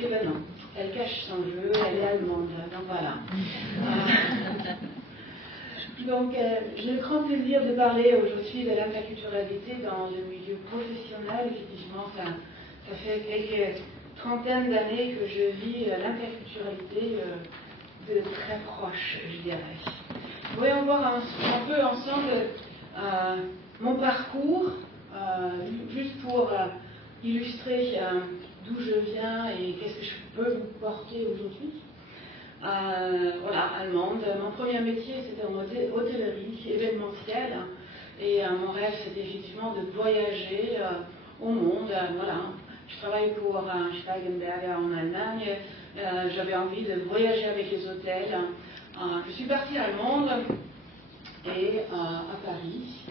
eh ben non, elle cache son jeu, elle est allemande, donc voilà. Donc, j'ai le grand plaisir de parler aujourd'hui de l'interculturalité dans le milieu professionnel. Effectivement, ça fait quelques trentaines d'années que je vis l'interculturalité de très proche, je dirais. Voyons voir un peu ensemble mon parcours, juste pour illustrer d'où je viens et qu'est-ce que je peux vous porter aujourd'hui. Voilà, allemande. Mon premier métier, c'était en hôtellerie événementielle. Et mon rêve, c'était effectivement de voyager au monde. Voilà. Je travaille pour Steigenberger en Allemagne. J'avais envie de voyager avec les hôtels. Je suis partie à Londres et à Paris.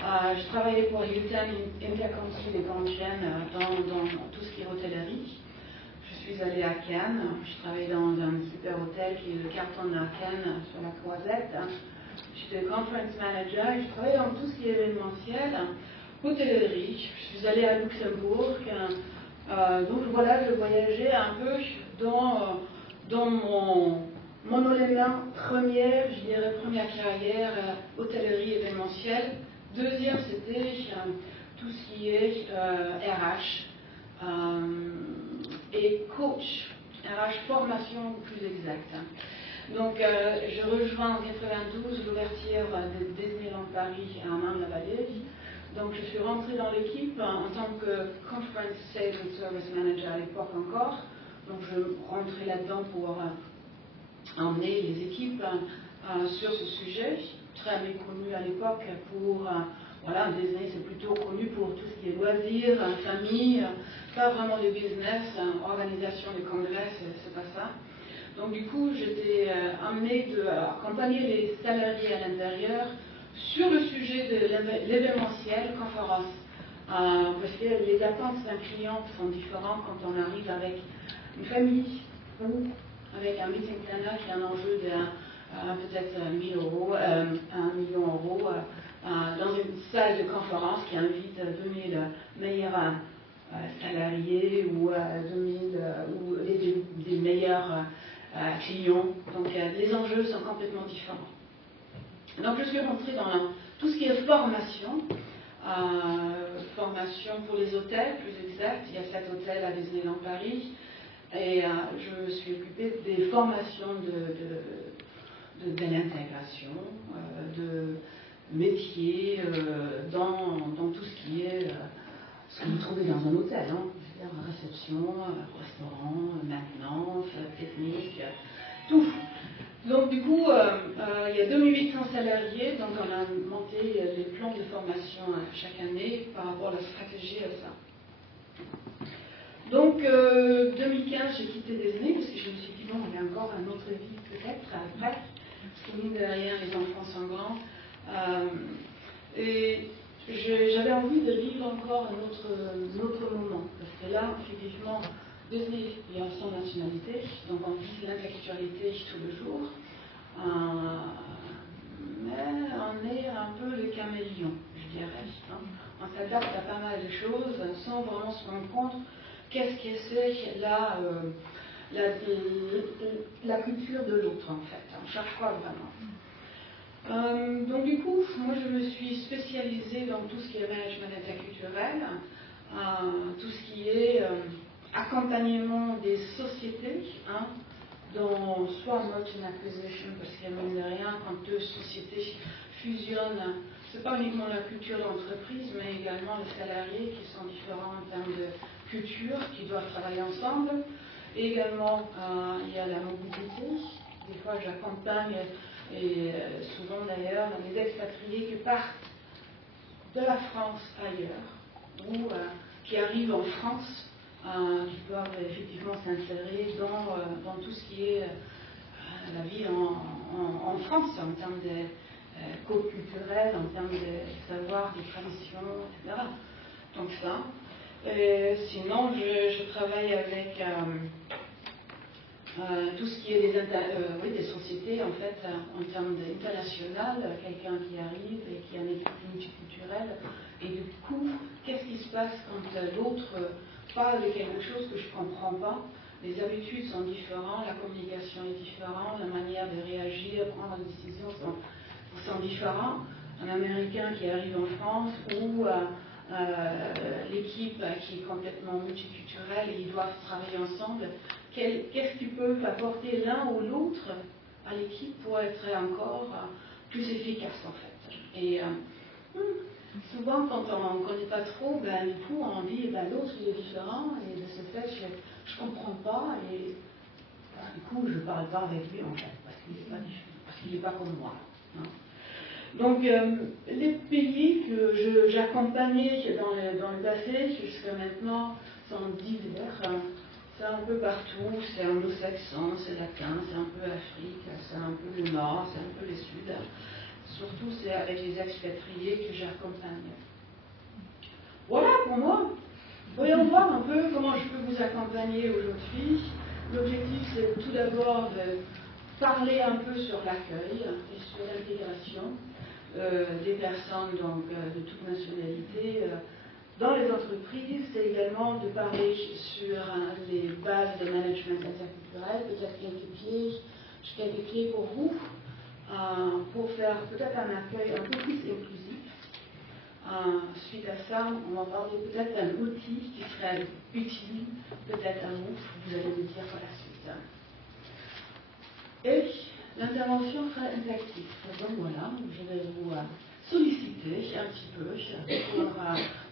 Je travaillais pour Hilton, Intercontinental, des grandes chaînes dans tout ce qui est hôtellerie. Je suis allée à Cannes, je travaillais dans un super hôtel qui est le Carlton à Cannes sur la Croisette. J'étais conference manager et je travaillais dans tout ce qui est événementiel, hôtellerie. Je suis allée à Luxembourg. Donc voilà, je voyageais un peu dans mon élément première, je dirais première carrière, hôtellerie événementielle. Deuxième, c'était tout ce qui est RH. Et coach, RH formation plus exacte. Donc je rejoins en 92 l'ouverture de Disneyland Paris à Marne-la-Vallée. Donc je suis rentrée dans l'équipe en tant que Conference Sales and Service Manager à l'époque encore. Donc je rentrais là-dedans pour emmener les équipes sur ce sujet, très méconnu à l'époque pour... Voilà, Disney, c'est plutôt connu pour tout ce qui est loisirs, famille, pas vraiment de business, organisation des congrès, c'est pas ça. Donc du coup, j'étais amenée à accompagner les salariés à l'intérieur sur le sujet de l'événementiel conférence. Parce que les attentes d'un client sont différentes quand on arrive avec une famille ou avec un meeting planner qui a un enjeu de peut-être 1 000 euros, 1 million d'euros. Dans une salle de conférence qui invite 2000 meilleurs salariés ou 2000 ou des meilleurs clients. Donc les enjeux sont complètement différents. Donc je suis rentrée dans tout ce qui est formation. Formation pour les hôtels, plus exact. Il y a 7 hôtels à Disneyland Paris. Et je me suis occupée des formations de l'intégration, de métiers dans tout ce qui est ce que vous trouvez dans un hôtel, hein, c'est-à-dire réception, restaurant, maintenance, technique, tout. Donc du coup, il y a 2800 salariés, donc on a monté des plans de formation chaque année par rapport à la stratégie à ça. Donc 2015, j'ai quitté Disney parce que je me suis dit, bon, il y a encore une autre vie peut-être après, parce que mine de rien, les enfants sont grands. Et j'avais envie de vivre encore un autre moment. Parce que là, effectivement, Disney, il y a 100 nationalités, donc on vit l'interculturalité tout le jour. Mais on est un peu les caméléons, je dirais. Hein. On s'adapte à pas mal de choses sans vraiment se rendre compte qu'est-ce que c'est la culture de l'autre, en fait. On ne cherche pas vraiment. Donc du coup, moi je me suis spécialisée dans tout ce qui est management interculturel, tout ce qui est accompagnement des sociétés, hein, dans soit merchant acquisition, parce qu'il y a mine de rien, quand 2 sociétés fusionnent, c'est pas uniquement la culture d'entreprise, mais également les salariés qui sont différents en termes de culture, qui doivent travailler ensemble. Et également, il y a la mobilité. Des fois, j'accompagne, et souvent d'ailleurs, les expatriés qui partent de la France ailleurs, ou qui arrivent en France, qui doivent effectivement s'insérer dans tout ce qui est la vie en France, en termes de code culturel, en termes de savoir, des traditions, etc. Donc ça. Sinon, je travaille avec tout ce qui est des sociétés, en fait, en termes international, quelqu'un qui arrive et qui a une équipe multiculturelle, et du coup, qu'est-ce qui se passe quand l'autre parle de quelque chose que je comprends comprend pas. Les habitudes sont différentes, la communication est différente, la manière de réagir, prendre des décisions sont différentes. Un Américain qui arrive en France ou l'équipe qui est complètement multiculturelle et ils doivent travailler ensemble, qu'est-ce qu'ils peuvent apporter l'un ou l'autre à l'équipe pour être encore plus efficace en fait. Et souvent quand on ne connaît pas trop, du coup on dit l'autre il est différent et de ce fait je ne comprends pas et du coup je ne parle pas avec lui en fait parce qu'il n'est pas différent, parce qu'il n'est pas comme moi. Hein. Donc, les pays que j'accompagnais dans le passé jusqu'à maintenant sont divers. C'est un peu partout, c'est anglo-saxon, c'est latin, c'est un peu Afrique, c'est un peu le nord, c'est un peu le sud. Surtout, c'est avec les expatriés que j'accompagne. Voilà pour moi. Voyons voir un peu comment je peux vous accompagner aujourd'hui. L'objectif, c'est tout d'abord de parler un peu sur l'accueil et sur l'intégration des personnes donc, de toute nationalité dans les entreprises. C'est également de parler sur les bases de management interculturel, peut-être quelques clés pour vous, pour faire peut-être un accueil un peu plus inclusif. Suite à ça, on va parler peut-être d'un outil qui serait utile, peut-être à vous, vous allez me dire par la suite. Et l'intervention sera interactive. Donc voilà, je vais vous solliciter un petit peu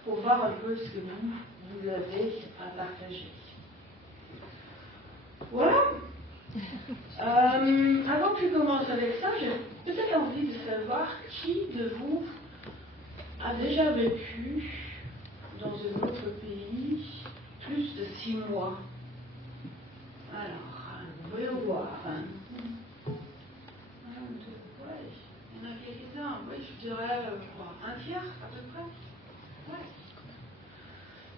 pour voir un peu ce que vous avez à partager. Voilà. Avant que je commence avec ça, j'ai peut-être envie de savoir qui de vous a déjà vécu dans un autre pays plus de 6 mois. Alors, voyons voir. Il y en a quelques-uns, oui, je dirais un tiers à peu près. Ouais.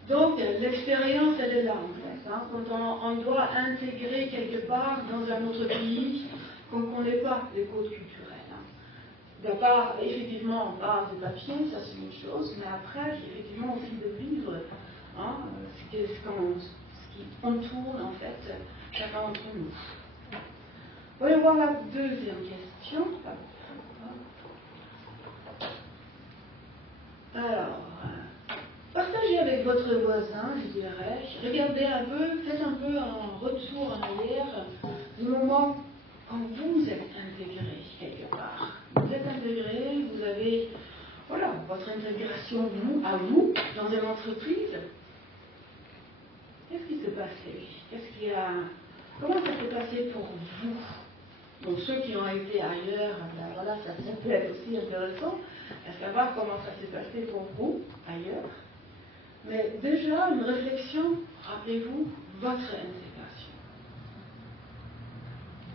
Donc, l'expérience, elle est là en fait. Hein, quand on doit intégrer quelque part dans un autre pays qu'on ne connaît pas les codes culturels. Hein. D'abord, effectivement, on parle de papier, ça c'est une chose, mais après, effectivement aussi de vivre hein, ce qui entoure en fait chacun d'entre nous. Voyons voir la deuxième question. Alors, partagez avec votre voisin, je dirais, regardez un peu, faites un peu un retour en arrière du moment quand vous êtes intégré quelque part. Vous êtes intégré, vous avez, voilà, votre intégration à vous dans une entreprise. Qu'est-ce qui s'est passé? Comment ça s'est passé pour vous? Donc ceux qui ont été ailleurs, voilà, ça peut être aussi intéressant à savoir comment ça s'est passé pour vous ailleurs. Mais déjà, une réflexion, rappelez-vous, votre intégration.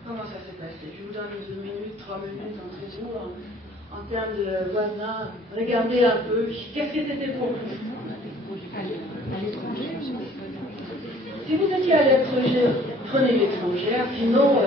Comment ça s'est passé? Je vous donne 2 minutes, 3 minutes entre vous en termes de voisins. Regardez un peu, qu'est-ce que c'était pour vous? À l'étranger. Si vous étiez à l'étranger, prenez l'étrangère, sinon,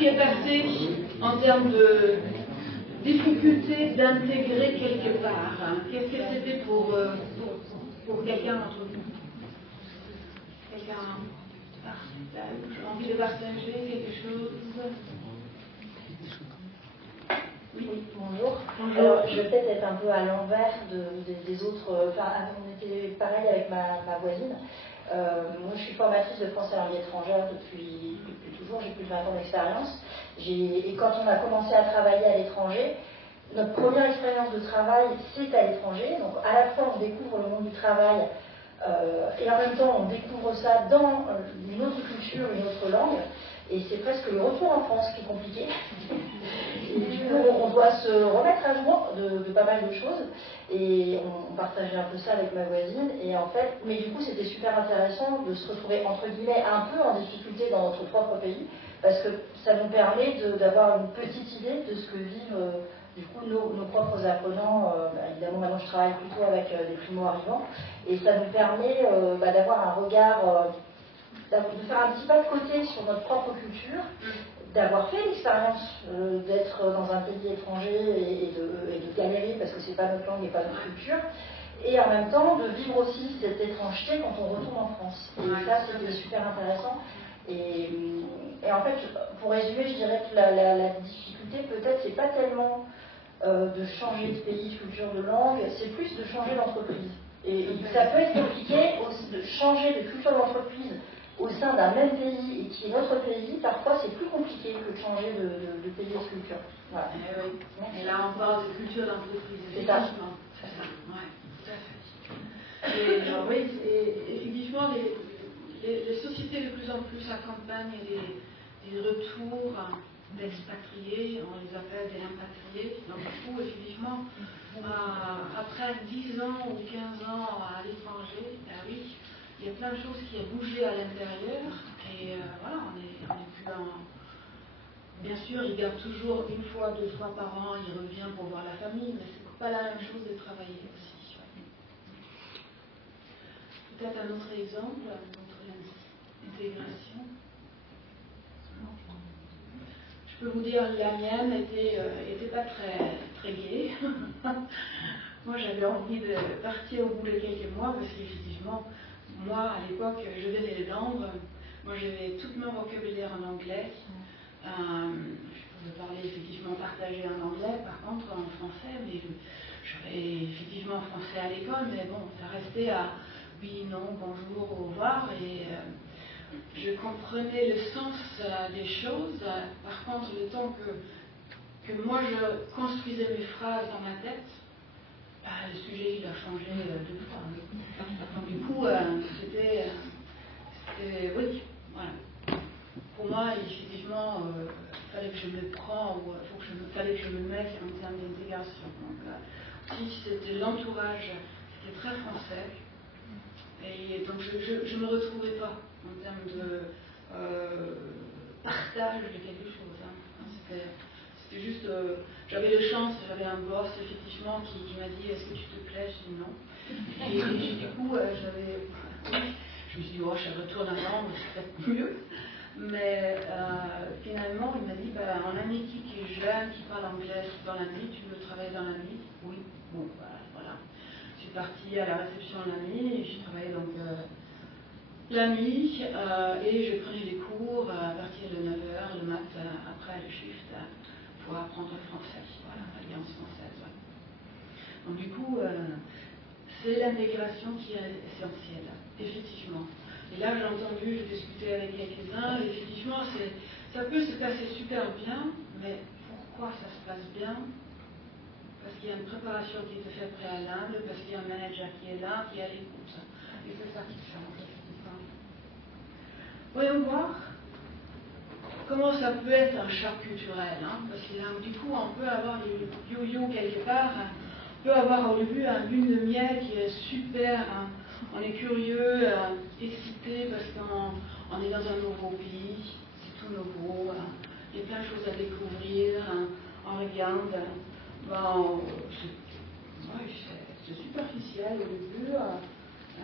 qui est passé en termes de difficulté d'intégrer quelque part? Qu'est-ce que c'était pour quelqu'un d'entre vous? Quelqu'un a envie de partager quelque chose? Oui, bonjour. Alors, je vais peut-être être un peu à l'envers des autres. Enfin, on était pareil avec ma voisine. Moi, je suis formatrice de français langue étrangère depuis toujours. J'ai plus de 20 ans d'expérience. Et quand on a commencé à travailler à l'étranger, notre première expérience de travail, c'est à l'étranger. Donc, à la fois, on découvre le monde du travail et en même temps, on découvre ça dans une autre culture, une autre langue. Et c'est presque le retour en France qui est compliqué. Et du coup, on doit se remettre à jour de pas mal de choses. Et on partageait un peu ça avec ma voisine. Et en fait, mais du coup, c'était super intéressant de se retrouver, entre guillemets, un peu en difficulté dans notre propre pays. Parce que ça nous permet d'avoir une petite idée de ce que vivent du coup nos propres apprenants. Évidemment, maintenant, je travaille plutôt avec des primo-arrivants. Et ça nous permet d'avoir un regard... de faire un petit pas de côté sur notre propre culture, d'avoir fait l'expérience d'être dans un pays étranger et de galérer parce que c'est pas notre langue et pas notre culture, et en même temps de vivre aussi cette étrangeté quand on retourne en France. Et ça, c'était super intéressant. Et en fait, pour résumer, je dirais que la difficulté, peut-être, c'est pas tellement de changer de pays, de culture, de langue, c'est plus de changer d'entreprise. Et ça peut être compliqué aussi de changer de culture d'entreprise au sein d'un même pays et qui est notre pays. Parfois c'est plus compliqué que de changer de pays et de culture. Voilà. Et là on parle de culture d'entreprise. C'est ça. C'est ça. Ouais, tout à fait. Et oui, effectivement, les sociétés de plus en plus accompagnent des retours d'expatriés, on les appelle des impatriés. Donc du coup, effectivement, après 10 ans ou 15 ans à l'étranger, oui, il y a plein de choses qui ont bougé à l'intérieur et voilà, on est plus dans... Bien sûr, il garde toujours une fois, 2 fois par an, il revient pour voir la famille, mais c'est pas la même chose de travailler aussi. Peut-être un autre exemple, une autre intégration. Je peux vous dire, la mienne était pas très gaie. Moi, j'avais envie de partir au bout de quelques mois parce qu'effectivement, moi, à l'époque, je venais de Londres. Moi, j'avais tout mon vocabulaire en anglais. Je pouvais parler effectivement partagé en anglais, par contre en français, mais j'avais effectivement français à l'école, mais bon, ça restait à oui, non, bonjour, au revoir, et je comprenais le sens des choses. Par contre, le temps que moi je construisais mes phrases dans ma tête, le sujet il a changé 2 fois. Donc du coup, c'était oui, voilà. Pour moi, effectivement, il fallait que je me prends, ou fallait que je me mette en termes d'intégration. Donc, si c'était l'entourage, c'était très français, et donc je ne me retrouvais pas en termes de partage de quelque chose. C'était juste, j'avais de chance, j'avais un boss effectivement qui m'a dit est-ce que tu te plais? Je dis non. Et du coup, je me suis dit, oh, je retourne à Londres, c'est peut-être mieux. Mais finalement, il m'a dit, on a une équipe qui est jeune, qui parle anglais dans la nuit, tu veux travailler dans la nuit? Oui. Bon, voilà. Je suis partie à la réception la nuit, et je travaillais donc la nuit, et je prenais des cours à partir de 9h le matin, après le shift, pour apprendre le français, voilà, l'Alliance française. Ouais. Donc du coup, c'est l'intégration qui est essentielle, effectivement. Et là, j'ai entendu, j'ai discuté avec quelques-uns, et effectivement, ça peut se passer super bien, mais pourquoi ça se passe bien? Parce qu'il y a une préparation qui est faite préalable, parce qu'il y a un manager qui est là, qui est à l'écoute. Et c'est ça qui change, effectivement. Voyons voir comment ça peut être un choc culturel, parce que là, du coup, on peut avoir le yo-yo quelque part, on peut avoir au début un lune de miel qui est super, on est curieux, excité parce qu'on est dans un nouveau pays, c'est tout nouveau, il y a plein de choses à découvrir, on regarde, c'est superficiel au début,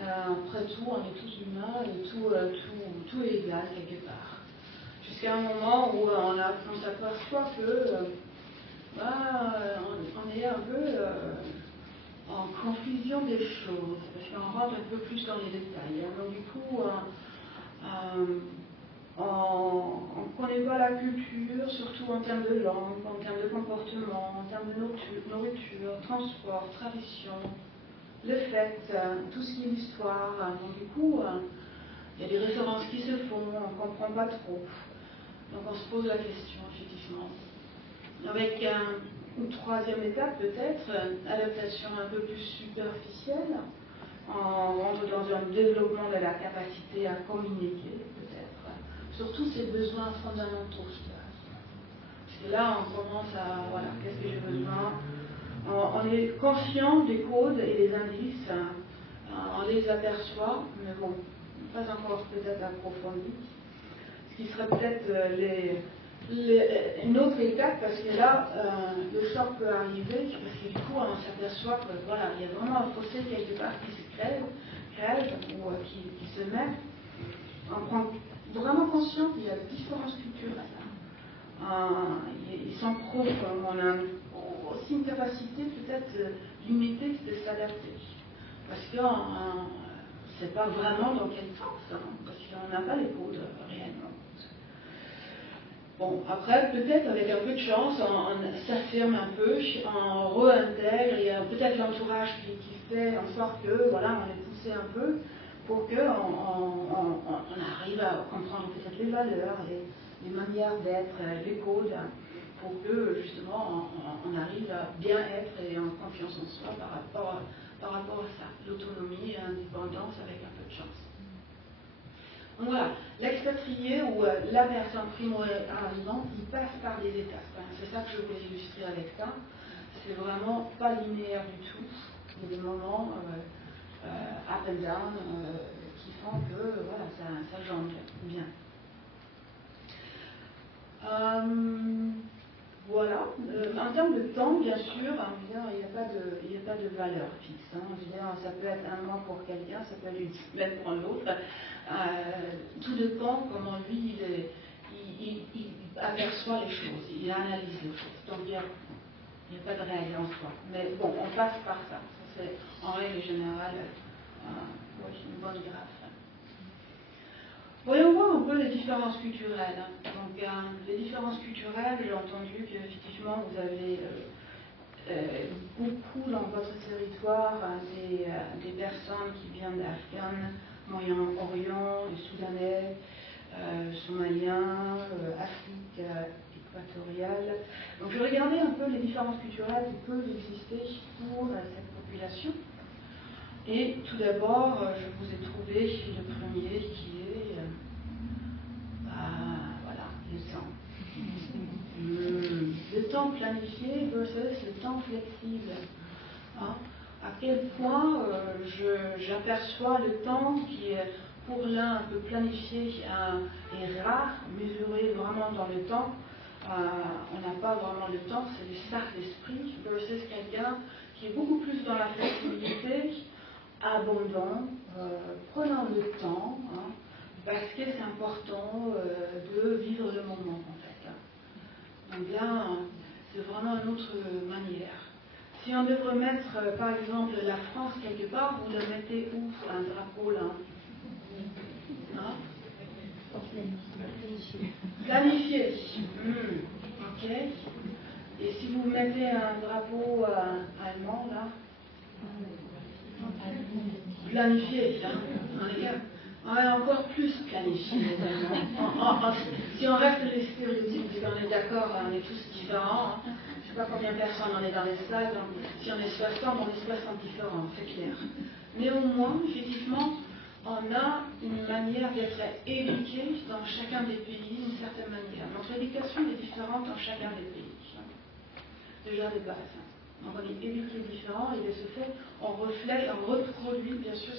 après tout, on est tous humains et tout est égal quelque part. jusqu'à un moment où on s'aperçoit que on est un peu en confusion des choses, parce qu'on rentre un peu plus dans les détails. Alors du coup, on ne connaît pas la culture, surtout en termes de langue, en termes de comportement, en termes de nourriture, transport, tradition, les fêtes, tout ce qui est l'histoire. Donc du coup, il y a des références qui se font, on ne comprend pas trop. Donc on se pose la question, effectivement. Avec une troisième étape, peut-être, adaptation un peu plus superficielle, on rentre dans un développement de la capacité à communiquer, peut-être, sur tous ces besoins fondamentaux. Parce que là, on commence à, voilà, qu'est-ce que j'ai besoin? On est conscient des codes et des indices, on les aperçoit, mais bon, pas encore peut-être approfondi. Ce qui serait peut-être une autre étape, parce que là, le choc peut arriver, parce que du coup, on s'aperçoit que voilà, il y a vraiment un fossé quelque part qui se crée ou qui se met. On prend vraiment conscience qu'il y a différentes cultures. Ils sont propres, on a aussi une capacité peut-être limitée de s'adapter. Parce que c'est pas vraiment dans quel sens, parce qu'on n'a pas les codes réellement. Bon, après, peut-être avec un peu de chance, on s'affirme un peu, on réintègre, il y a peut-être l'entourage qui fait en sorte que, voilà, on est poussé un peu pour qu'on arrive à comprendre peut-être les valeurs, les manières d'être, les codes, pour que, justement, on arrive à bien être et en confiance en soi par rapport à ça, l'autonomie et l'indépendance avec un peu de chance. Donc voilà, l'expatrié ou la personne primo-arrivante, il passe par des étapes. C'est ça que je voulais illustrer avec ça. C'est vraiment pas linéaire du tout. Il y a des moments up and down qui font que voilà, ça jongle bien. Voilà. En termes de temps, bien sûr, il n'y a pas de valeur fixe. Je veux dire, ça peut être un mois pour quelqu'un, ça peut être une semaine pour l'autre. Tout dépend comment lui, il aperçoit les choses, il analyse les choses. Donc, il n'y a pas de règle en soi. Mais bon, on passe par ça. C'est en règle générale une bonne graphe. Voyons voir un peu les différences culturelles. Donc, les différences culturelles, j'ai entendu qu'effectivement, vous avez beaucoup dans votre territoire des personnes qui viennent d'Afghan, Moyen-Orient, des Soudanais, Somaliens, Afrique équatoriale. Donc, je regardais un peu les différences culturelles qui peuvent exister pour cette population. Et tout d'abord, je vous ai trouvé le premier qui est voilà, le temps. Le temps planifié versus le temps flexible. À quel point j'aperçois le temps qui est pour l'un un peu planifié et rare, mesuré vraiment dans le temps. On n'a pas vraiment le temps, c'est le start d'esprit versus quelqu'un qui est beaucoup plus dans la flexibilité, abondant, prenant le temps, parce que c'est important de vivre le moment en fait. Donc là, c'est vraiment une autre manière. Si on devrait mettre, par exemple, la France quelque part, vous le mettez où, un drapeau là? Planifié. Ok. Et si vous mettez un drapeau allemand là? Planifié, on est encore plus planifié. Si on reste les stéréotypes, on est d'accord, on est tous différents. Je ne sais pas combien de personnes on est dans les salles, donc si on est 60, on est 60 différents, c'est clair. Néanmoins, effectivement, on a une manière d'être éduqué dans chacun des pays d'une certaine manière. Notre éducation est différente dans chacun des pays. Déjà de base. Donc on est éduqué différent et de ce fait, on reflète, on reproduit bien sûr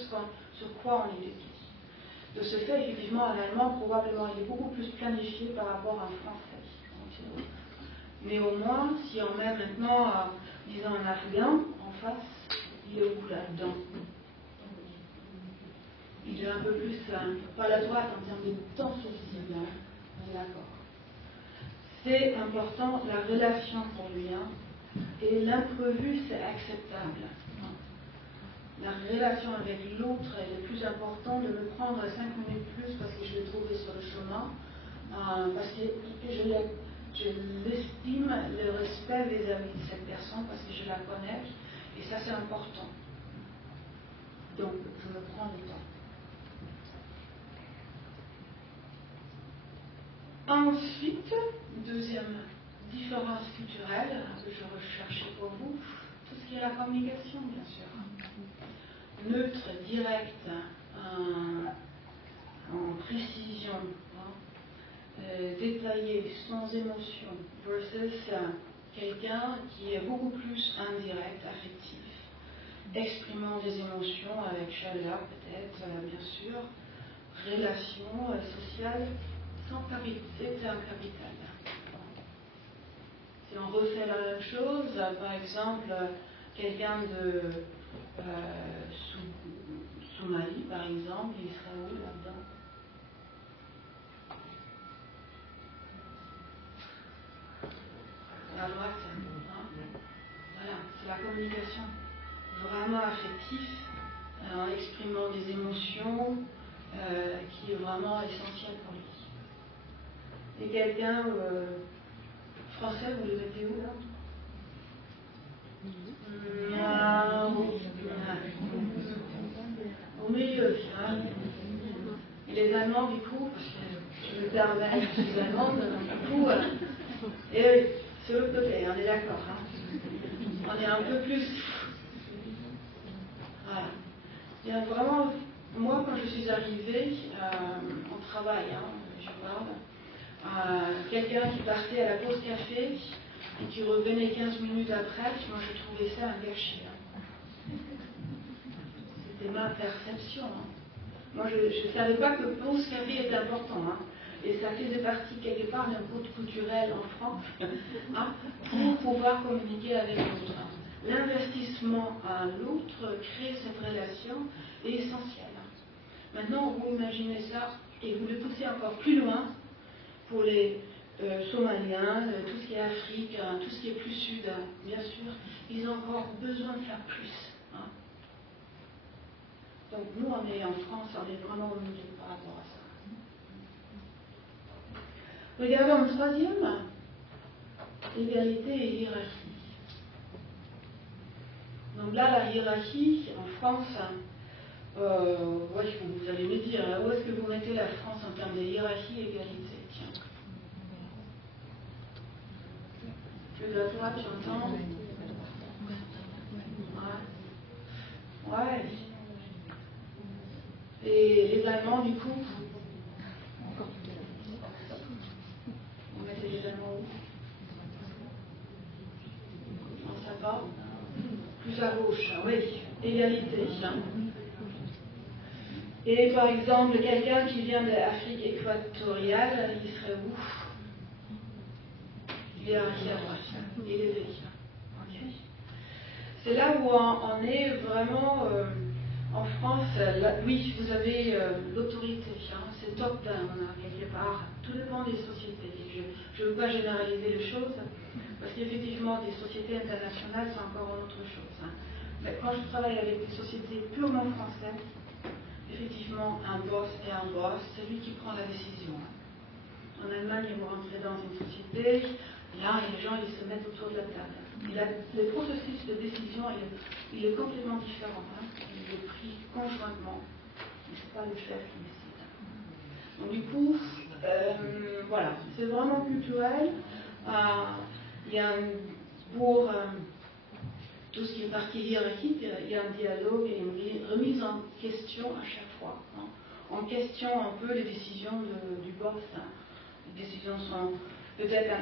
sur quoi on est éduqué. De ce fait, effectivement, un Allemand, probablement, il est beaucoup plus planifié par rapport à un Français. Néanmoins, si on met maintenant, disons, un Afghan en face, il est où là-dedans? Il est un peu plus, pas la droite en termes de temps flexible. on est d'accord. C'est important, la relation pour lui, hein, et l'imprévu, c'est acceptable. La relation avec l'autre est le plus important, de me prendre 5 minutes plus parce que je l'ai trouvé sur le chemin, parce que je l'estime, le respect vis-à-vis de cette personne, parce que je la connais, et ça c'est important. Donc, je me prends le temps. Ensuite, deuxième différence culturelle que je recherchais pour vous, tout ce qui est la communication, bien sûr. Neutre, direct, en précision, détaillé, sans émotion, versus quelqu'un qui est beaucoup plus indirect, affectif, exprimant des émotions avec chaleur peut-être, bien sûr, relation sociale, sans capital, c'est un capital. Si on refait la même chose, par exemple, quelqu'un de Somalie, par exemple, il serait où là-dedans? À droite, voilà, c'est la communication. Vraiment affectif, en exprimant des émotions qui est vraiment essentielle pour lui. Et quelqu'un français, vous le mettez où là? Au milieu, hein. Et les Allemands, du coup, parce que je me permets, je suis allemande, du coup, et c'est l'autre côté, on est d'accord. Hein. On est un peu plus. Voilà. Il y a vraiment, moi, quand je suis arrivée, en travail, hein, je parle, quelqu'un qui partait à la pause café et qui revenait 15 minutes après, moi je trouvais ça un gâchis. Hein. C'était ma perception. Hein. Moi je ne savais pas que pause café était important. Hein. Et ça faisait partie quelque part d'un code culturel en France, hein, pour pouvoir communiquer avec l'autre. L'investissement à l'autre, créer cette relation est essentiel. Maintenant, vous imaginez ça et vous le poussez encore plus loin pour les Somaliens, tout ce qui est Afrique, tout ce qui est plus sud, bien sûr, ils ont encore besoin de faire plus. Hein. Donc nous, on est en France, on est vraiment au milieu par rapport à ça. Regardons le troisième, égalité et hiérarchie. Donc là, la hiérarchie, en France, ouais, vous allez me dire, où est-ce que vous mettez la France en termes de hiérarchie et égalité? Tiens. Que de la droite, j'entends. Ouais. Ouais. Et les Allemands, du coup, vous mettez les Allemands où? On s'accorde. Plus à gauche, oui. Égalité. Hein. Et par exemple, quelqu'un qui vient de l'Afrique équatoriale, il serait où? Il est à droite, élevé. Okay. C'est là où on est vraiment en France. Là, oui, vous avez l'autorité, hein, c'est top-down, quelque part. Tout dépend des sociétés. Je ne veux pas généraliser les choses, parce qu'effectivement, des sociétés internationales, c'est encore une autre chose. Hein. Mais quand je travaille avec des sociétés purement françaises, effectivement, un boss, c'est lui qui prend la décision. En Allemagne, vous rentrez dans une société, là, les gens ils se mettent autour de la table. Le processus de décision, il est complètement différent. Hein. Il est pris conjointement. Ce n'est pas le chef qui décide. Donc du coup, voilà, c'est vraiment culturel. Il y a pour tout ce qui est partie hiérarchique, il y a un dialogue et une remise en question à chaque fois. Hein. En question un peu les décisions du boss. Hein. Les décisions sont peut-être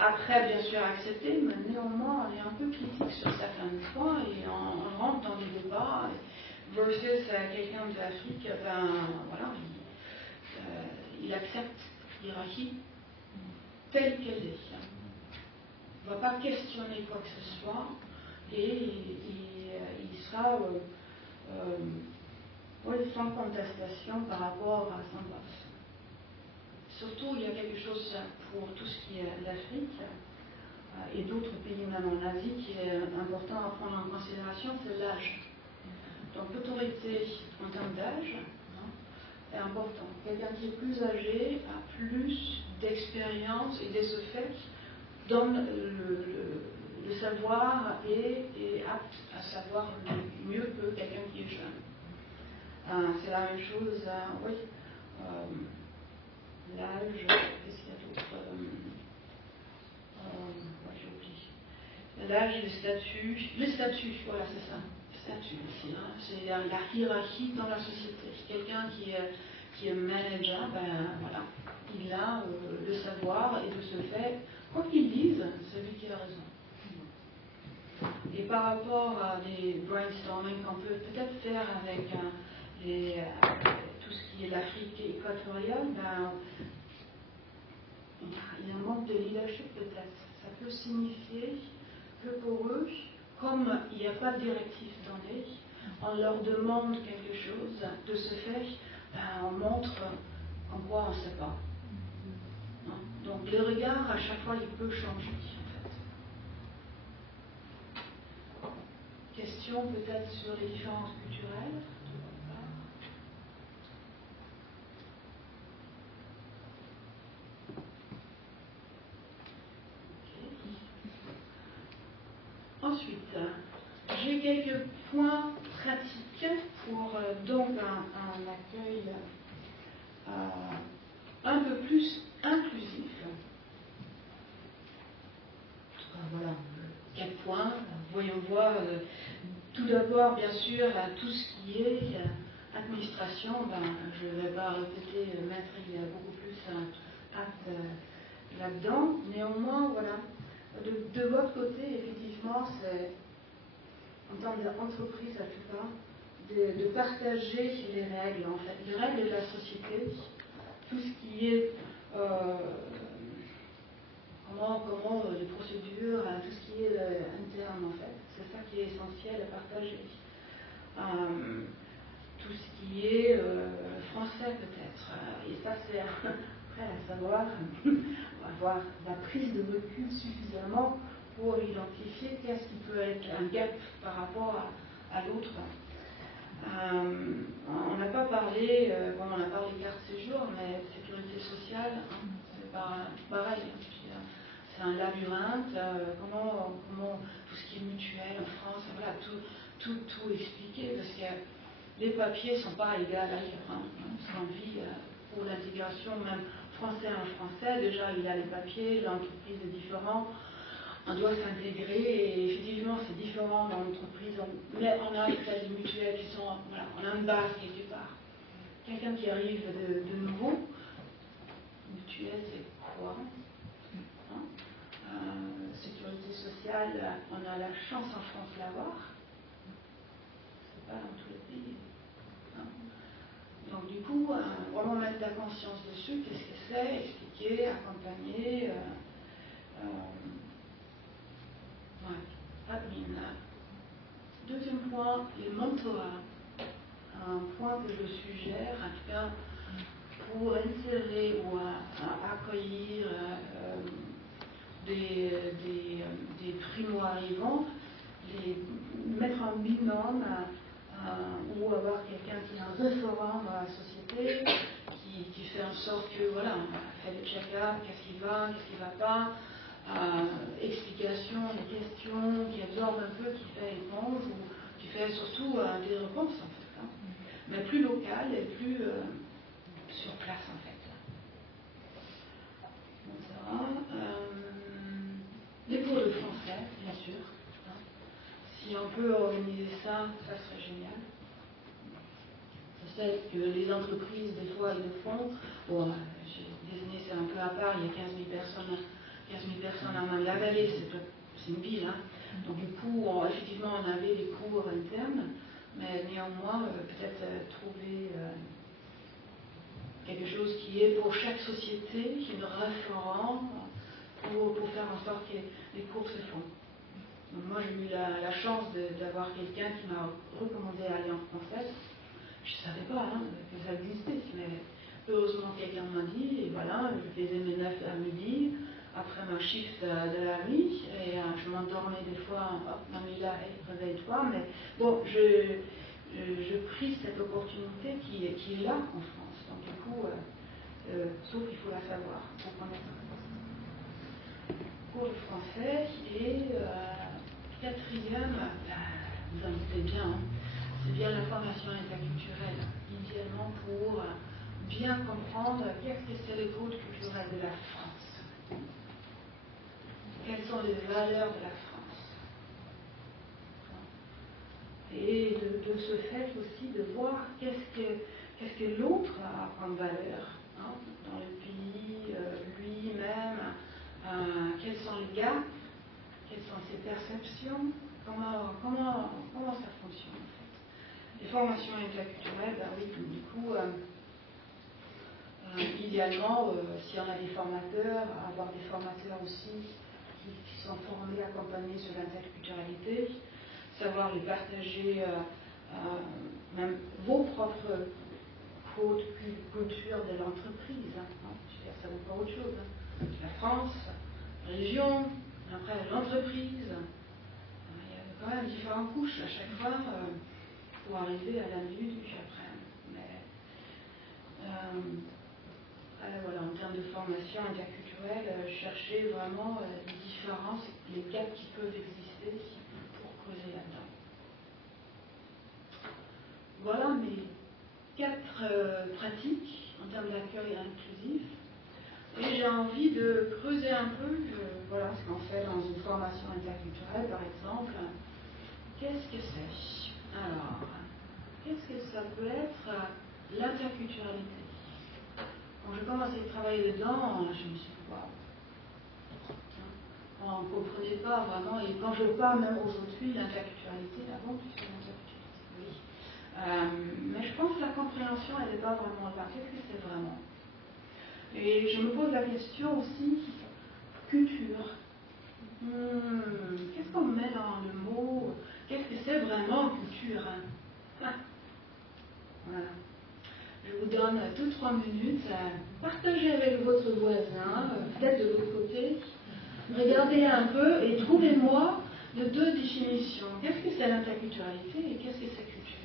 après bien sûr acceptées, mais néanmoins on est un peu critique sur certains points et on rentre dans des débats versus quelqu'un de l'Afrique, ben voilà, il accepte l'hierarchie telle qu'elle est. Il ne va pas questionner quoi que ce soit et il sera sans contestation par rapport à son boss. surtout, il y a quelque chose pour tout ce qui est l'Afrique et d'autres pays, même en Asie, qui est important à prendre en considération, c'est l'âge. Donc l'autorité en termes d'âge est important. Quelqu'un qui est plus âgé a plus d'expérience et de ce fait donne le savoir et est apte à savoir mieux que quelqu'un qui est jeune. C'est la même chose, oui. L'âge, qu'est-ce qu'il y a d'autre j'ai oublié. L'âge, le statut, voilà, c'est ça. Statut aussi, hein. C'est la hiérarchie dans la société. Quelqu'un qui est manager, ben voilà, il a le savoir et de ce fait, quoi qu'il dise, c'est lui qui a raison. Et par rapport à des brainstorming qu'on peut peut-être faire avec tout ce qui est l'Afrique équatoriale, ben, il y a un manque de leadership peut-être. Ça peut signifier que pour eux, comme il n'y a pas de directive donnée, on leur demande quelque chose, de ce fait, ben, on montre en quoi on ne sait pas. Donc le regard, à chaque fois, il peut changer. Question peut-être sur les différences culturelles de votre part. Okay. Ensuite, j'ai quelques points pratiques pour donc un accueil un peu plus inclusif. Voilà, 4 points. Voyons voir. Tout d'abord, bien sûr, tout ce qui est administration. Ben, je ne vais pas répéter, Maître, il y a beaucoup plus apte là-dedans. Néanmoins, voilà. De votre côté, effectivement, c'est, en termes d'entreprise à tout cas, de partager les règles, en fait, les règles de la société, tout ce qui est comment les procédures, tout ce qui est interne, en fait. C'est ça qui est essentiel à partager. Tout ce qui est français, peut-être. Et ça, c'est après à savoir, on va avoir la prise de recul suffisamment pour identifier qu'est-ce qui peut être un gap par rapport à l'autre. On n'a pas parlé, bon, on a parlé carte séjour, mais sécurité sociale, c'est pareil. C'est un labyrinthe. Comment tout ce qui est mutuel en France, voilà, tout expliquer, parce que les papiers ne sont pas égaux ailleurs. Parce qu'on vit pour l'intégration, même français en français, déjà il a les papiers, l'entreprise est différente. On doit s'intégrer et effectivement c'est différent dans l'entreprise, mais on a des mutuelles qui sont, voilà, on a une base quelque part. Quelqu'un qui arrive de nouveau, mutuelle c'est quoi sécurité sociale, on a la chance en France de l'avoir, c'est pas dans tous les pays. Donc du coup, vraiment mettre la conscience dessus, qu'est-ce que c'est, expliquer, accompagner. Admin. Deuxième point, le mentorat. Un point que je suggère, en tout cas, pour insérer ou accueillir des primo-arrivants, les mettre en binôme ou avoir quelqu'un qui est un référent dans la société, qui fait en sorte que, voilà, on fait le check-up, qu'est-ce qui va pas, explication, des questions, qui absorbe un peu, qui fait éponge, ou qui fait surtout des réponses, en fait. Mais plus local et plus sur place, en fait. Donc, ça va. Les cours de français, bien sûr. Si on peut organiser ça, ça serait génial. Je sais que les entreprises, des fois, ils le font. Bon, Disney, c'est un peu à part, il y a 15 000 personnes à Marne-la-Vallée, c'est une ville. Hein. Donc, du coup, effectivement, on avait des cours internes, mais néanmoins, peut-être trouver quelque chose qui est pour chaque société, qui est une référent pour faire en sorte que les cours se font. Donc, moi, j'ai eu la chance d'avoir quelqu'un qui m'a recommandé à Alliance française. Je ne savais pas que ça existait, mais heureusement, quelqu'un m'a dit, et voilà, je faisais mes 9 à midi, après ma shift de la nuit, et je m'endormais des fois, hop, mamie là, réveille-toi, mais bon, je pris cette opportunité qui est là en France, donc du coup, sauf qu'il faut la savoir, pour connaître. Cours de français, et quatrième, vous en doutez bien, hein, c'est bien la formation interculturelle, idéalement pour bien comprendre qu'est-ce que c'est le code culturel de la France. Quelles sont les valeurs de la France. Et de ce fait aussi de voir qu'est-ce que l'autre a comme valeur hein, dans le pays, lui-même, quels sont les gaps, quelles sont ses perceptions, comment ça fonctionne en fait. Les formations interculturelles, ben oui, du coup, idéalement, si on a des formateurs, avoir des formateurs aussi qui sont formés, accompagnés sur l'interculturalité, savoir les partager, même vos propres codes culture de l'entreprise. Hein. Je veux dire, ça vaut pas autre chose. Hein. La France, la région, après l'entreprise. Il y a quand même différentes couches à chaque fois pour arriver à l'individu après. Mais voilà, en termes de formation interculturelle, chercher vraiment les différences, les gaps qui peuvent exister pour creuser là-dedans. Voilà mes 4 pratiques en termes d'accueil inclusif. Et j'ai envie de creuser un peu, voilà ce qu'on fait dans une formation interculturelle, par exemple. Qu'est-ce que c'est? Alors, qu'est-ce que ça peut être l'interculturalité? Quand j'ai commencé à travailler dedans, je me suis dit, waouh, on ne comprenait pas vraiment, et quand je parle même aujourd'hui, l'interculturalité, avant, tu sais, l'interculturalité, oui. Mais je pense que la compréhension, elle n'est pas vraiment là. Qu'est-ce que c'est vraiment? Et je me pose la question aussi, culture. Qu'est-ce qu'on met dans le mot? Qu'est-ce que c'est vraiment culture hein? Voilà. Je vous donne toutes 3 minutes à partager avec votre voisin, peut-être de l'autre côté. Regardez un peu et trouvez-moi de 2 définitions. Qu'est-ce que c'est l'interculturalité et qu'est-ce que c'est culture?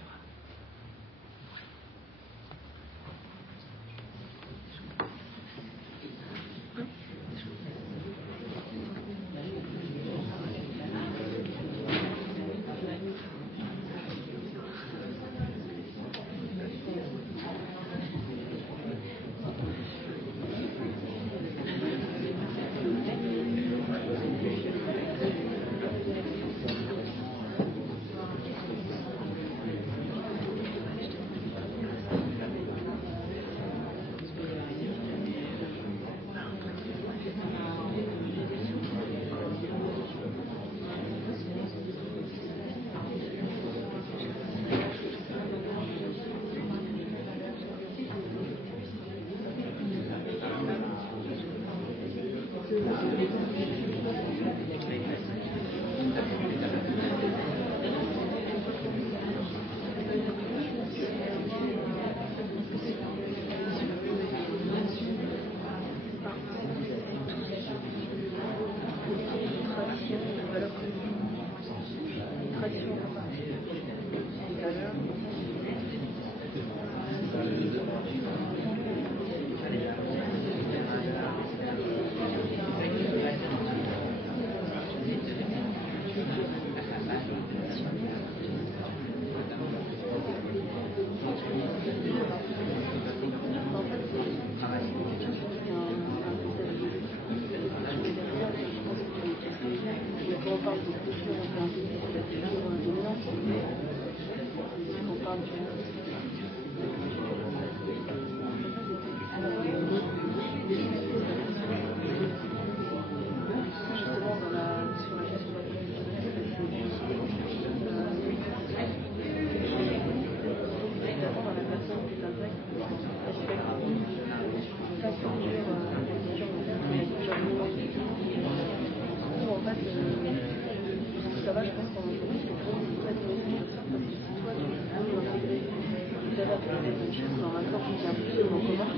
Dans un corps qui vient plus de mon commun.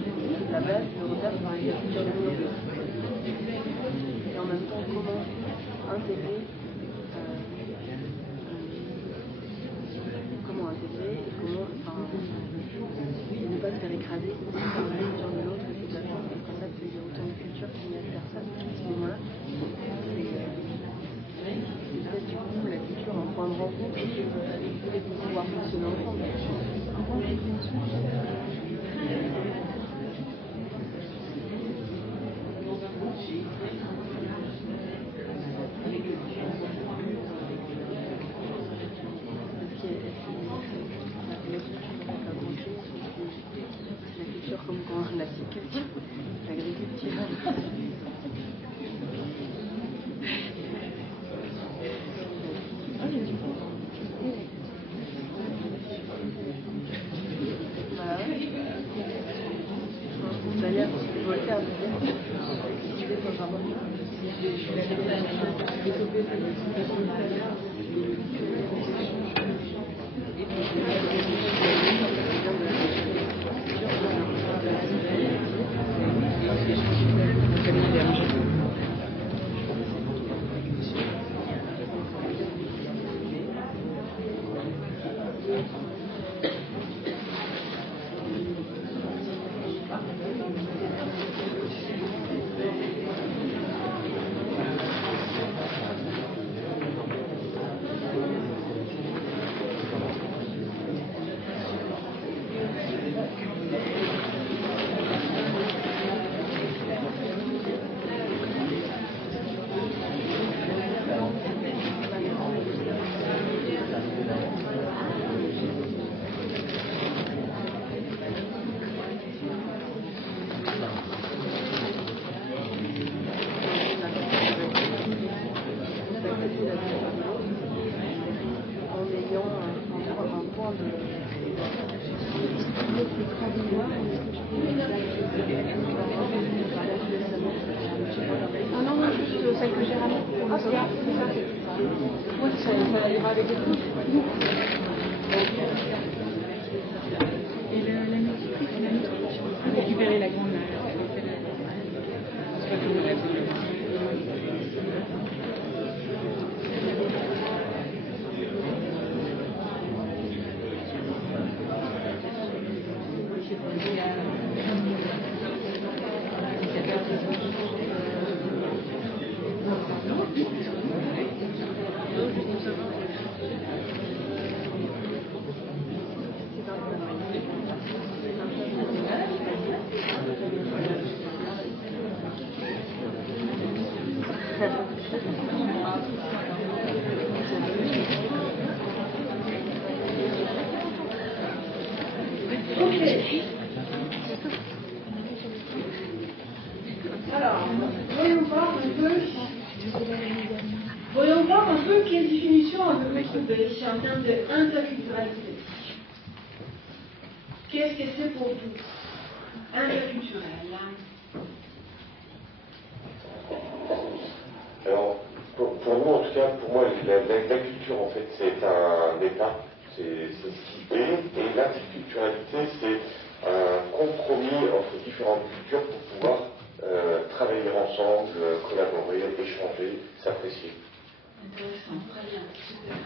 dans les cultures du monde. Et en même temps, comment intégrer et comment ne pas se faire écraser par la culture de l'autre et de la chance et qu'en fait il y a autant de cultures qu'il y a de personnes à ce moment-là. Et peut-être du coup la culture un point de rencontre et pour pouvoir fonctionner ensemble. La culture comme quand la culture, l'agriculture. Bah ouais. D'ailleurs, Voltaire disait, si tu veux pas vraiment, celle que j'ai ramenée pour le soir. Oui, ça ira avec les couches. Et la nutrition, récupérer la grande. Alors, voyons voir un peu quelle définition on peut trouver ici en termes d'interculturalité. Qu'est-ce que c'est pour vous interculturel? Alors, pour nous, en tout cas, pour moi, la culture, en fait, c'est un état, c'est ce qui est, et l'interculturalité, c'est un compromis entre différentes cultures pour pouvoir travailler ensemble, collaborer, échanger, s'apprécier. Intéressant, très bien, super.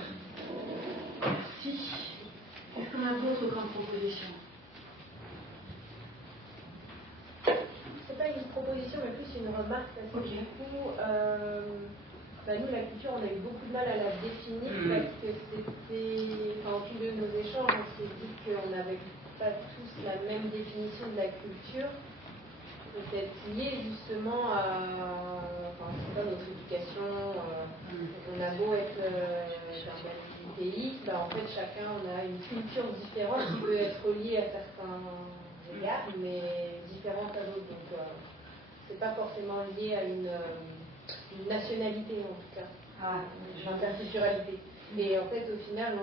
Merci. Qu'est-ce qu'on a d'autre comme proposition? C'est pas une proposition, mais plus une remarque, parce que du coup, nous, la culture, on a eu beaucoup de mal à la définir, parce que c'était, au fil de nos échanges, on s'est dit qu'on n'avait pas tous la même définition de la culture, peut-être liée justement à notre éducation. On a beau être d'un pays, en fait, chacun, on a une culture différente qui peut être liée à certains égards, mais différente à d'autres. Donc, c'est pas forcément lié à une nationalité, en tout cas, l'interculturalité. Et en fait, au final,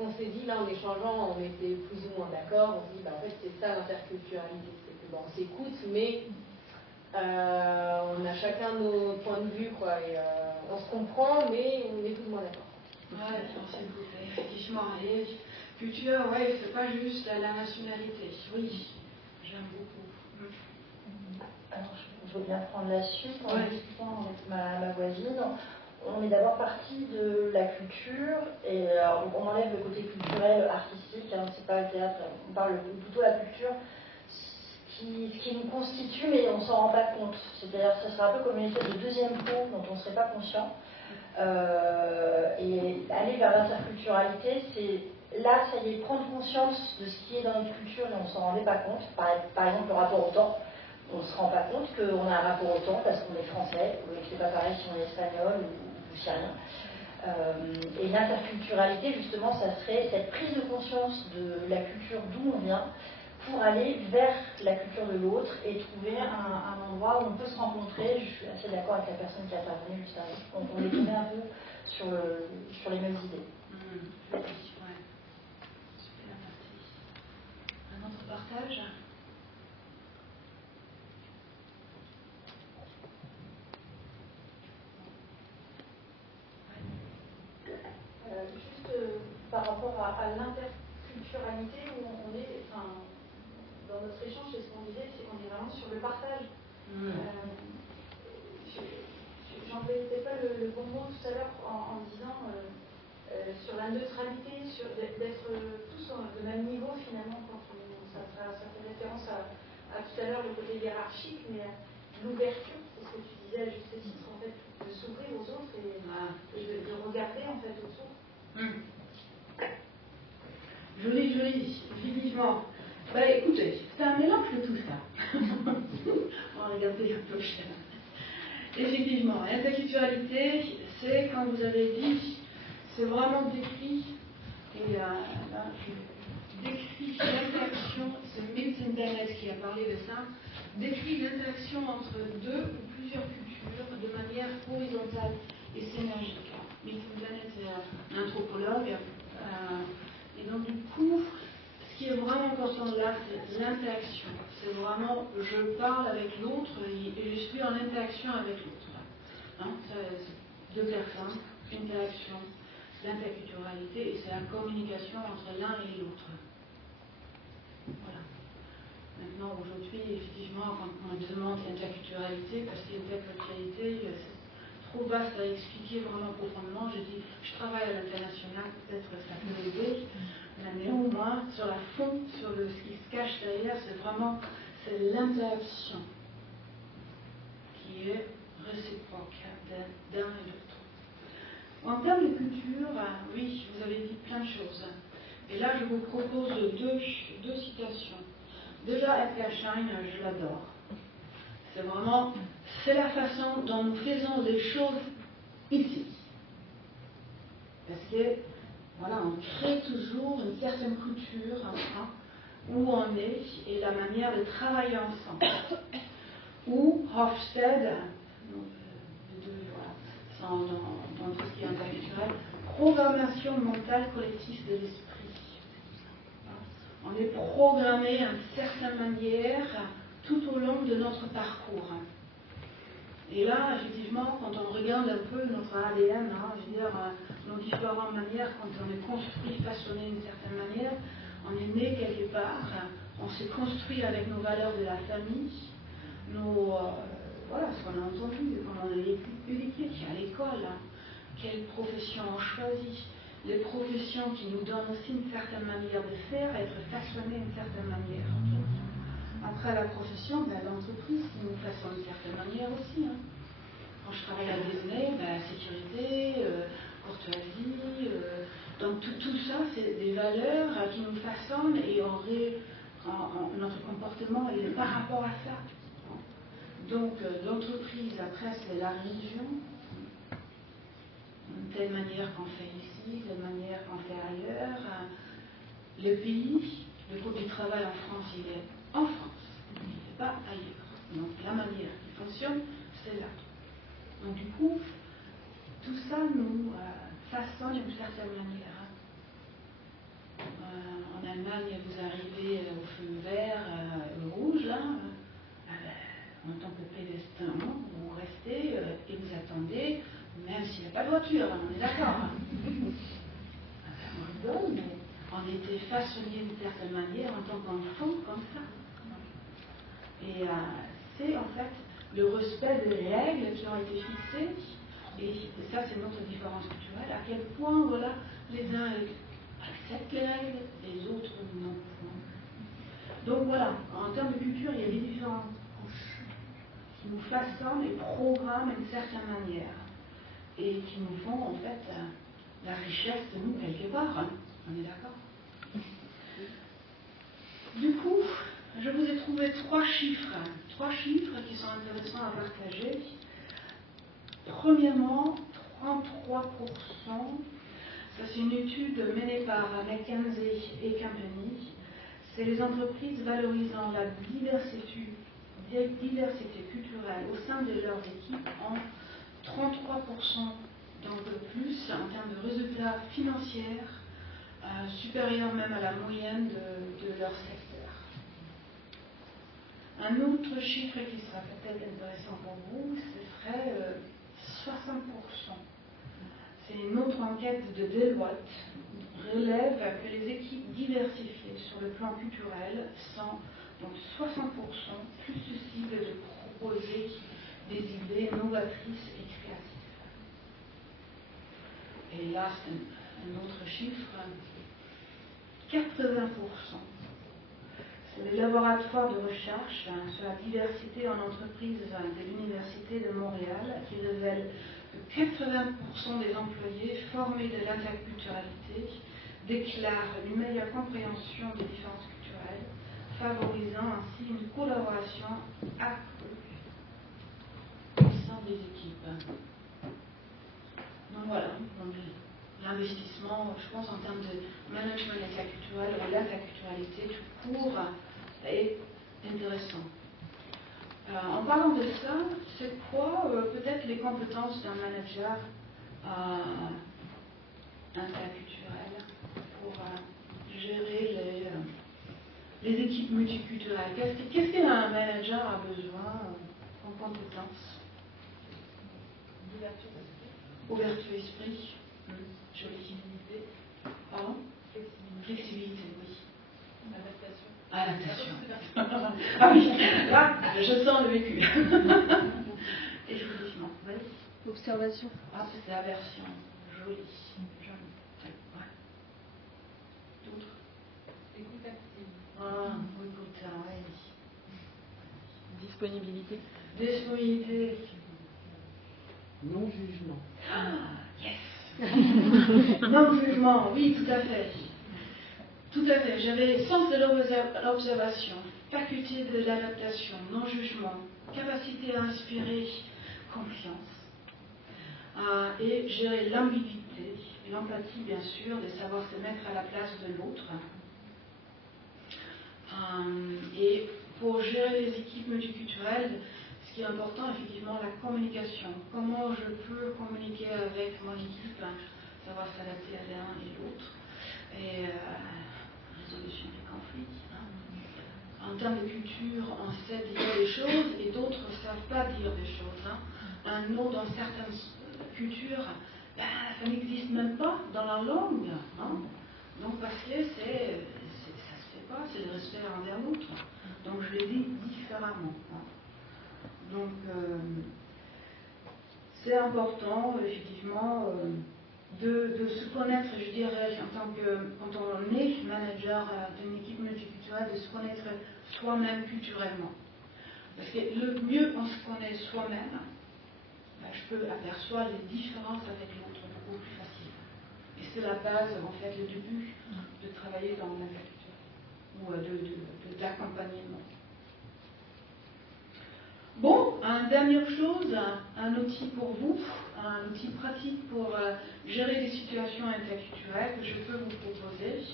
on s'est dit, là, en échangeant, on était plus ou moins d'accord. On s'est dit, en fait, c'est ça l'interculturalité. C'est que, on s'écoute, mais on a chacun nos points de vue, quoi. Et on se comprend, mais on est plus ou moins d'accord. Ouais, effectivement. Et culture, ouais, c'est pas juste la nationalité. Oui, j'aime beaucoup. je veux bien prendre la suite en Ouais. discutant avec ma voisine. On est d'abord parti de la culture, et alors, on enlève le côté culturel, artistique, hein, c'est pas le théâtre, on parle plutôt de la culture, ce qui nous constitue, mais on s'en rend pas compte. C'est-à-dire que ce sera un peu comme une espèce de deuxième peau dont on ne serait pas conscient. Et aller vers l'interculturalité, c'est là, ça y est, prendre conscience de ce qui est dans notre culture et on ne s'en rendait pas compte. Par exemple, le rapport au temps. On ne se rend pas compte qu'on a un rapport au temps parce qu'on est français, ou que c'est pas pareil si on est espagnol ou syrien. Et l'interculturalité, justement, ça serait cette prise de conscience de la culture d'où on vient pour aller vers la culture de l'autre et trouver un endroit où on peut se rencontrer. Je suis assez d'accord avec la personne qui a intervenu juste avant. Donc on est tombé un peu sur les mêmes idées. Ouais. Super, merci. Un autre partage? Juste par rapport à l'interculturalité, où on est, enfin, dans notre échange, c'est ce qu'on disait, c'est qu'on est vraiment sur le partage. J'employais peut-être pas le bon mot tout à l'heure en disant sur la neutralité, sur d'être tous de même niveau finalement, quand ça fait référence à tout à l'heure le côté hiérarchique, mais l'ouverture, c'est ce que tu disais à juste titre, en fait, de s'ouvrir aux autres et de regarder en fait autour. Joli, joli, effectivement. Bah, écoutez, c'est un mélange de tout ça. On va regarder un peu cher. Effectivement, l'interculturalité, c'est, comme vous avez dit, c'est vraiment décrit, et là, je décris l'interaction, c'est Milton Bennett qui a parlé de ça, décrit l'interaction entre deux ou plusieurs cultures de manière horizontale et synergique. Milton Bennett est un anthropologue, et donc du coup, ce qui est vraiment important là, c'est l'interaction. C'est vraiment, je parle avec l'autre et je suis en interaction avec l'autre. Hein, c'est deux personnes, une interaction, l'interculturalité, et c'est la communication entre l'un et l'autre. Voilà. Maintenant, aujourd'hui, effectivement, quand on demande l'interculturalité, parce que l'interculturalité, c'est trop vaste à expliquer vraiment profondément, je dis, je travaille à l'international, peut-être que ça peut aider. Mais néanmoins, sur la fond, sur ce qui se cache derrière, c'est vraiment l'interaction qui est réciproque d'un et l'autre. En termes de culture, oui, vous avez dit plein de choses. Et là, je vous propose deux citations. Déjà, Edgar Schein, je l'adore. C'est la façon dont nous faisons les choses ici. Parce que voilà, on crée toujours une certaine culture, hein, où on est et la manière de travailler ensemble. Ou Hofstede, les deux sont dans tout ce qui est interculturel, programmation mentale collective de l'esprit. On est programmé d'une certaine manière tout au long de notre parcours. Et là, effectivement, quand on regarde un peu notre ADN, hein, je veux dire, nos différentes manières, quand on est construit, façonné d'une certaine manière, on est né quelque part, on s'est construit avec nos valeurs de la famille, voilà ce qu'on a entendu, quand on a éduqué à l'école, hein, quelle profession on choisit, les professions qui nous donnent aussi une certaine manière de faire, être façonné d'une certaine manière. Après la profession, l'entreprise qui nous façonne d'une certaine manière aussi. Hein. Quand je travaille à Disney, sécurité, courtoisie, donc tout ça, c'est des valeurs qui nous façonnent et notre comportement il est par rapport à ça. Donc l'entreprise, après, c'est la religion. Telle manière qu'on fait ici, telle manière qu'on fait ailleurs. Le pays, le coût du travail en France, il est en France, il n'est pas ailleurs. Donc la manière qui fonctionne, c'est là. Donc du coup, tout ça nous façonne d'une certaine manière. En Allemagne, vous arrivez au feu vert, au rouge, là, en tant que pédestin, vous restez et vous attendez, même s'il n'y a pas de voiture, on est d'accord. Mais on était façonné d'une certaine manière en tant qu'enfant, comme ça. Et c'est en fait le respect des règles qui ont été fixées, et ça c'est notre différence culturelle, à quel point voilà, les uns acceptent les règles, les autres non. Donc voilà, en termes de culture, il y a des différentes couches qui nous façonnent et programment d'une certaine manière, et qui nous font en fait la richesse de nous quelque part, hein. On est d'accord? Du coup, je vous ai trouvé trois chiffres qui sont intéressants à partager. Premièrement, 33%, ça c'est une étude menée par McKinsey et Company, c'est les entreprises valorisant la diversité culturelle au sein de leurs équipes en 33% donc plus en termes de résultats financiers, supérieurs même à la moyenne de leur secteur. Un autre chiffre qui sera peut-être intéressant pour vous, ce serait 60%. C'est une autre enquête de Deloitte relève que les équipes diversifiées sur le plan culturel sont donc 60% plus susceptibles de proposer des idées novatrices et créatives. Et là, c'est un autre chiffre, 80%. C'est le laboratoire de recherche sur la diversité en entreprise de l'Université de Montréal qui révèle que 80% des employés formés de l'interculturalité déclarent une meilleure compréhension des différences culturelles, favorisant ainsi une collaboration accrue au sein des équipes. Donc voilà, l'investissement, je pense, en termes de management interculturel ou l'interculturalité tout court est intéressant. En parlant de ça, c'est quoi peut-être les compétences d'un manager interculturel pour gérer les équipes multiculturelles? Qu'est-ce qu'un manager a besoin en compétences? Ouverture d'esprit, flexibilité. Pardon? Flexibilité, oui. Adaptation. Ah oui, là, je sens le vécu. Effectivement, oui. Observation. Observation, joli. Ouais. D'autres? Écoute active. Ah, écoute, oui. Disponibilité. Disponibilité. Non-jugement. Yes. Non-jugement, oui, tout à fait. Tout à fait. J'avais sens de l'observation, faculté de l'adaptation, non-jugement, capacité à inspirer confiance et gérer l'ambiguïté, l'empathie bien sûr, de savoir se mettre à la place de l'autre. Et pour gérer les équipes multiculturelles, ce qui est important, effectivement, la communication. Comment je peux communiquer avec mon équipe, savoir s'adapter à l'un et l'autre. Et résolution des conflits. En termes de culture, on sait dire des choses et d'autres ne savent pas dire des choses. Un nom dans certaines cultures, ça n'existe même pas dans la langue. Donc parce que ça ne se fait pas, c'est le respect envers l'autre. Donc je le dis différemment. Donc c'est important, effectivement, de se connaître, je dirais, quand on est manager d'une équipe multiculturelle, de se connaître soi-même culturellement. Parce que le mieux on se connaît soi-même, je peux apercevoir les différences avec l'autre beaucoup plus facilement. Et c'est la base, en fait, le début de travailler dans l'interculturel ou d'accompagnement. Bon, une dernière chose, un outil pour vous, un outil pratique pour gérer des situations interculturelles que je peux vous proposer.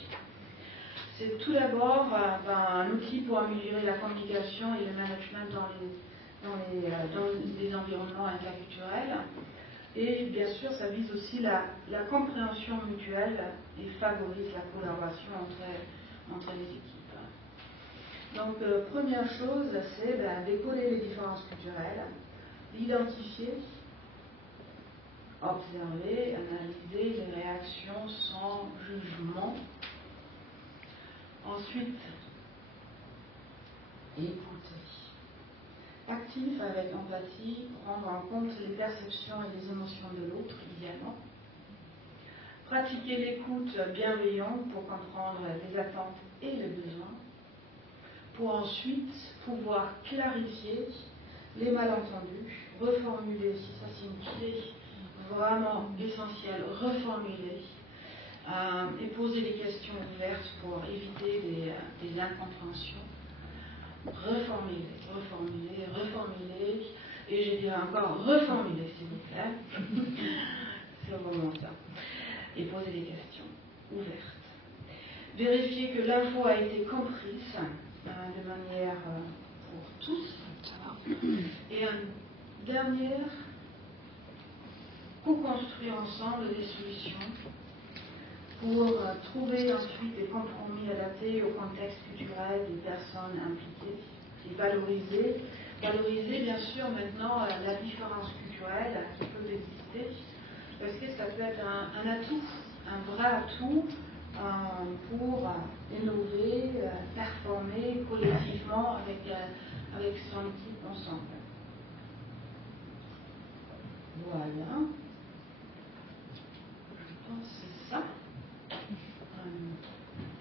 C'est tout d'abord un outil pour améliorer la communication et le management dans des environnements interculturels. Et bien sûr, ça vise aussi la compréhension mutuelle et favorise la collaboration entre les équipes. Donc, première chose, c'est décoder les différences culturelles, l'identifier, observer, analyser les réactions sans jugement. Ensuite, écouter. actif avec empathie, prendre en compte les perceptions et les émotions de l'autre, idéalement. Pratiquer l'écoute bienveillante pour comprendre les attentes et les besoins, pour ensuite pouvoir clarifier les malentendus, reformuler, si ça c'est une clé vraiment essentielle, reformuler et poser des questions ouvertes pour éviter des incompréhensions. Reformuler, et je dirais encore reformuler, s'il vous plaît. C'est vraiment ça. Et poser des questions ouvertes. Vérifier que l'info a été comprise de manière pour tous. Et une dernière, co-construire ensemble des solutions pour trouver ensuite des compromis adaptés au contexte culturel des personnes impliquées et valoriser bien sûr maintenant la différence culturelle qui peut exister, parce que ça peut être un atout, un vrai atout pour innover, performer collectivement avec son équipe ensemble. Voilà. Je pense que c'est ça.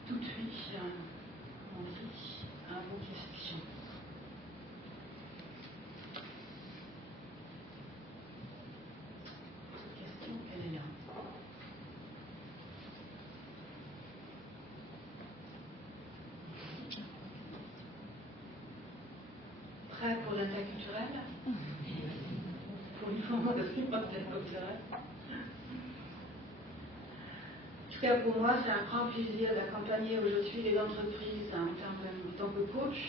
Tout de suite, on dit à vos questions. Question, quelle est là? Prêt pour l'interculturel? Pour une formation interculturelle? En tout cas, pour moi, c'est un grand plaisir d'accompagner aujourd'hui les entreprises en tant que coach